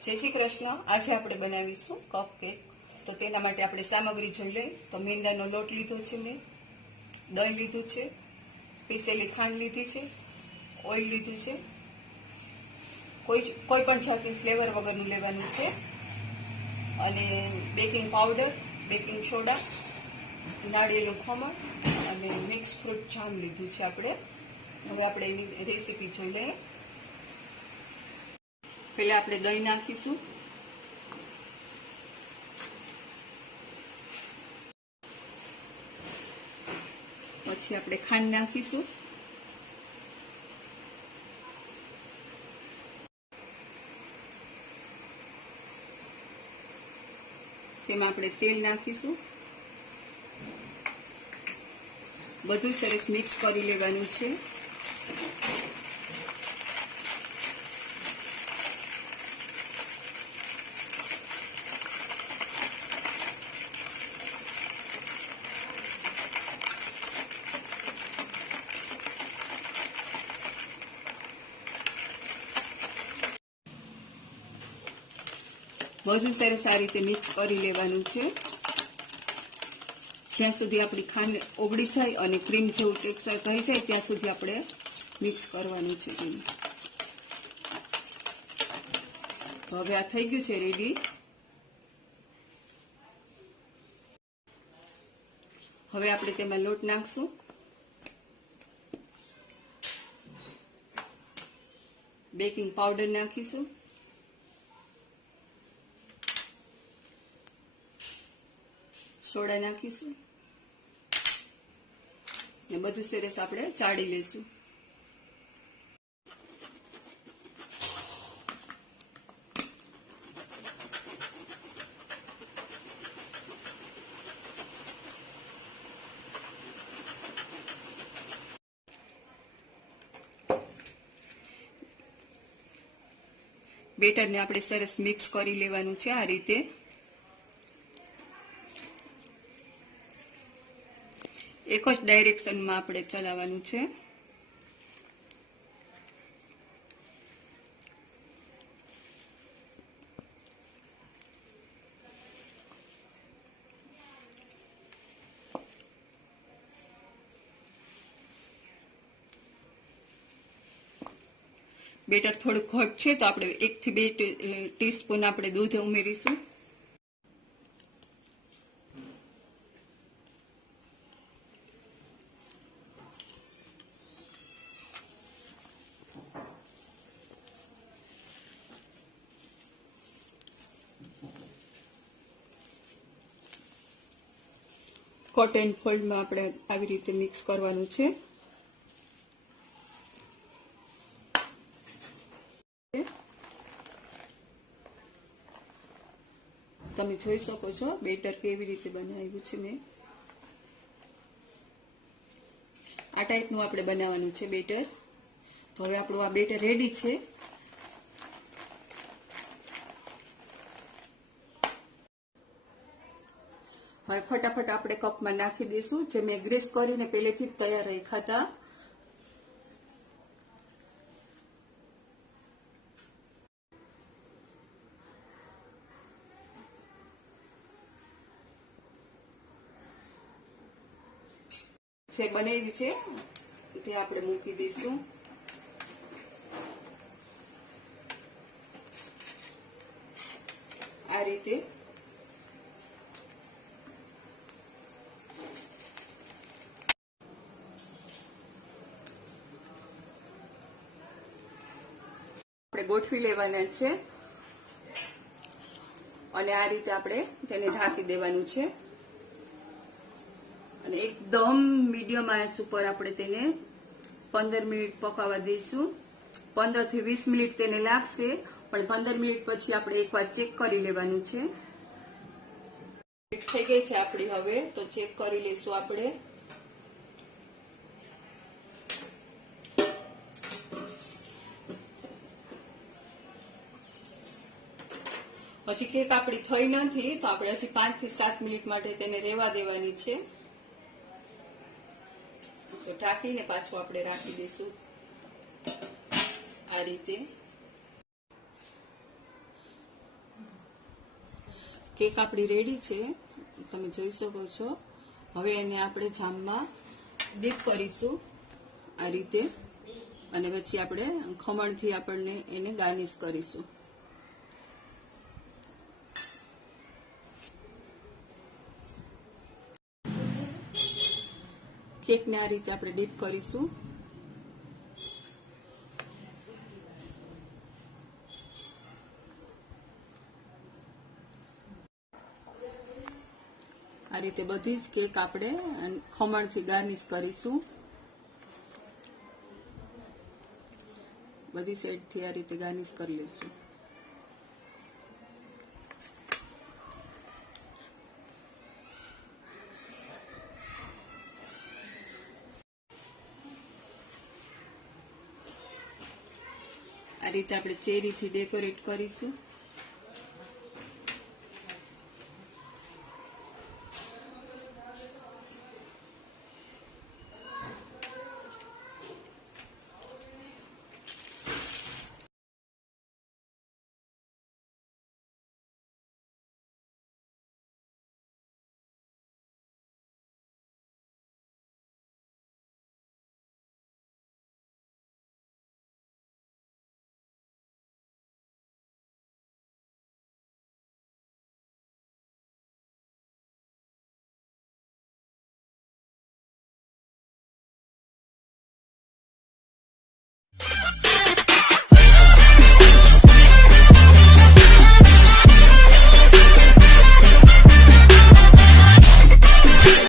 જય શ્રી કૃષ્ણ। આજે આપણે બનાવીશું કપકેક। તો તેના માટે આપણે સામગ્રી જોઈ લઈએ। તો મેંદાનો લોટ લીધો છે, મેં દહીં લીધું છે, પીસેલી ખાંડ લીધી છે, ઓઇલ લીધું છે, કોઈ પણ જાતની ફ્લેવર વગરનું લેવાનું છે, અને બેકિંગ પાવડર, બેકિંગ સોડા, નાળિયેરનું ખમણ અને મિક્સ ફ્રૂટ જામ લીધું છે આપણે। હવે આપણે એની રેસીપી જોઈ લઈએ। પહેલા આપણે દહીં નાખીશું, પછી આપણે ખાંડ નાખીશું, તેમાં આપણે તેલ નાખીશું, બધું સરસ મિક્સ કરી લેવાનું છે। બધું સરસ આ રીતે મિક્સ કરી લેવાનું છે, જ્યાં સુધી આપણી ખાંડ ઓગળી જાય અને ક્રીમ જેવું ટેક્સચર થઈ જાય ત્યાં સુધી આપણે મિક્સ કરવાનું છે। હવે આ થઈ ગયું છે રેડી। હવે આપણે તેમાં લોટ નાખશું, બેકિંગ પાવડર નાખીશું, સોડા નાખીશું ને બધું સરસ આપણે ચાળી લઈશું। બેટરને આપણે સરસ મિક્સ કરી લેવાનું છે આ રીતે। એક જ ડાયરેક્શનમાં આપણે ચલાવવાનું છે। બેટર થોડું ઘટ છે તો આપણે 1 થી 2 ટીસ્પૂન આપણે દૂધ ઉમેરીશું। કટ એન્ડ ફોલ્ડમાં આપણે આવી રીતે મિક્સ કરવાનું છે। તમે જોઈ શકો છો બેટર કેવી રીતે બનાવ્યું છે મેં। આ ટાઈપનું આપણે બનાવવાનું છે બેટર। તો હવે આપણું આ બેટર રેડી છે। હવે ફટાફટ આપણે કપમાં નાખી દઈશું, જે મેં ગ્રીસ કરીને પહેલેથી જ તૈયાર રાખ્યા હતા। જે બનાવ્યું છે તે આપણે મૂકી દઈશું। આ રીતે આપણે ગોઠવી લેવાના છે અને આ રીતે આપણે તેને ઢાંકી દેવાનું છે અને એકદમ મીડિયમ આંચ ઉપર આપણે તેને 15 મિનિટ પકાવવા દઈશું। 15 થી 20 મિનિટ તેને લાગશે, પણ 15 મિનિટ પછી આપણે એકવાર ચેક કરી લેવાનું છે. થઈ ગઈ છે આપણી, હવે તો ચેક કરી લઈશું આપણે. હજી કેક આપણી થઈ નથી, તો આપણે હજી 5 થી 7 મિનિટ માટે તેને રહેવા દેવાની છે. તો ઢાંકીને પાછું આપણે રાખી દઈશું આ રીતે. કેક આપણી રેડી છે, તમે જોઈ શકો છો. હવે એને આપણે જામમાં ડીપ કરીશું આ રીતે, અને પછી આપણે ખમણથી આપણને એને ગાર્નિશ કરીશું. કેકને આ રીતે આપણે ડીપ કરીશું. આ રીતે બધી જ કેક આપણે ખમણથી ગાર્નિશ કરીશું. બધી સાઈડથી આ રીતે ગાર્નિશ કરી લઈશું. આ રીતે આપણે ચેરીથી ડેકોરેટ કરીશું.